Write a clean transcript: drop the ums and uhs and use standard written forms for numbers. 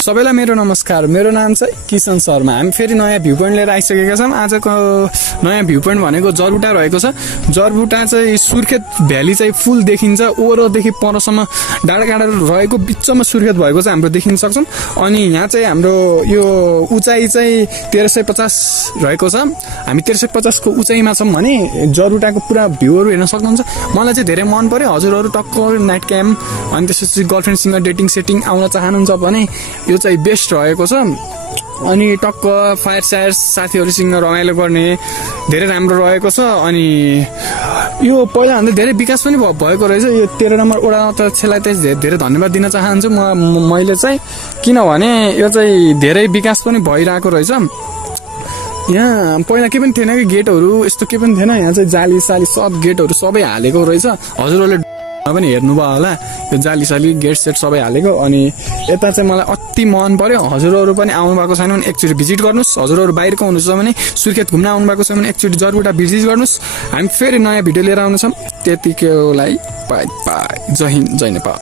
सबैलाई मेरो नमस्कार। मेरो नाम चाहिँ किशन शर्मा। हामी फेरि नयाँ भ्यू पोइन्ट लिएर आइसकेका छौँ। आजको नयाँ भ्यू पोइन्ट भनेको जरबुटा रहेको छ। जरबुटा चाहिँ सुर्खेत भ्याली चाहिँ फुल देखिन्छ। ओरोदेखि परसम्म डाँडा काँडा रहेको बिचमा सुर्खेत भएको चाहिँ हाम्रो देखिन सक्छौँ। अनि यहाँ चाहिँ हाम्रो यो उचाइ चाहिँ 1350 रहेको छ। हामी 1350 को उचाइमा छौँ भने जरबुटाको पुरा भ्यूहरू हेर्न सक्नुहुन्छ। मलाई चाहिँ धेरै मन पर्यो। हजुरहरू टक्क नाइट क्याम्प अनि त्यसपछि गर्लफ्रेन्डसँग डेटिङ सेटिङ आउन चाहनुहुन्छ भने यो चाहिँ बेस्ट रहेको छ। अनि टक्क फायर सायर साथीहरूसँग रमाइलो गर्ने धेरै राम्रो रहेको छ। अनि यो पहिलाभन्दा धेरै विकास पनि भएको रहेछ। यो 13 नम्बर वडा अध्यक्षलाई चाहिँ धेरै धन्यवाद दिन चाहन्छु मैले चाहिँ, किनभने यो चाहिँ धेरै विकास पनि भइरहेको रहेछ। यहाँ पहिला के पनि थिएन कि गेटहरू यस्तो के पनि थिएन। यहाँ चाहिँ जाली साली सब गेटहरू सबै हालेको रहेछ। हजुरहरूले पनि हेर्नुभयो होला, यो जाली साली गेट सेट सबै हालेको। अनि यता चाहिँ मलाई अति मन पर्यो। हजुरहरू पनि आउनु भएको छैन भने एकचोटि भिजिट गर्नुहोस्। हजुरहरू बाहिरको हुनुहुन्छ भने सुर्खेत घुम्न आउनु भएको छ भने एकचोटि जरबुटा भिजिट गर्नुहोस्। हामी फेरि नयाँ भिडियो लिएर आउनेछौँ। त्यतिकै लागि बाई बाई। जय हिन्द, जय नेपाल।